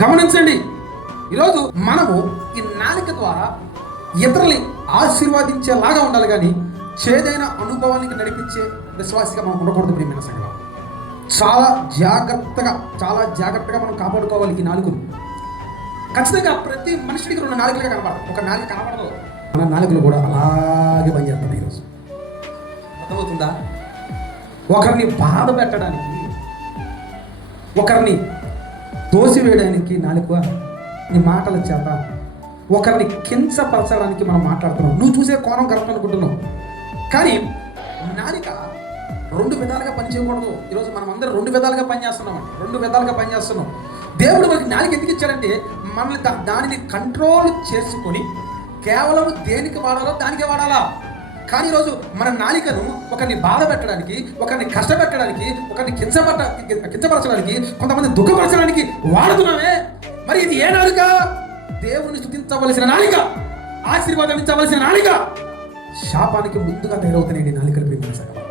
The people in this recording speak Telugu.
గమనించండి, ఈరోజు మనము ఈ నాలుక ద్వారా ఇతరుల్ని ఆశీర్వాదించేలాగా ఉండాలి, కానీ చేదైన అనుభవానికి నడిపించే విశ్వాసిగా మనం ఉండకూడదు. ప్రియమైన సంఘం, చాలా జాగ్రత్తగా మనం కాపాడుకోవాలి ఈ నాలుకను. ఖచ్చితంగా ప్రతి మనిషికి రెండు నాలుకలుగా కనపడదు. ఒక నాలుక కనపడదు, మన నాలుకలు కూడా అలాగే పనిచేస్తున్నాయి. ఈరోజు అర్థమవుతుందా? ఒకరిని బాధ పెట్టడానికి, ఒకరిని తోసివేయడానికి నాలుక, నీ మాటల చేత ఒకరిని కించపరచడానికి మనం మాట్లాడుతున్నాం. నువ్వు చూసే కోణం కరెక్ట్ అనుకుంటున్నావు, కానీ నాలుక రెండు విధాలుగా పనిచేయకూడదు. ఈరోజు మనం అందరం రెండు విధాలుగా పనిచేస్తున్నాం. దేవుడు మనకి నాలుక ఎందుకు ఇచ్చాడంటే మనల్ని దానిని కంట్రోల్ చేసుకొని కేవలం దేనికి వాడాలో దానికే వాడాలా. కానీ ఈరోజు మన నాలికను ఒకరిని బాధ పెట్టడానికి, ఒకరిని కష్టపెట్టడానికి, ఒకరిని కించపరచడానికి, కొంతమంది దుఃఖపరచడానికి వాడుతున్నామే. మరి ఇది ఏ నాలుక? దేవుని స్తుతించవలసిన నాలిక, ఆశీర్వాదం ఇచ్చవలసిన నాలిక. శాపానికి ముందుగా తయారవుతున్నాయి నాలికలు. ప్రియమైన సంగమా,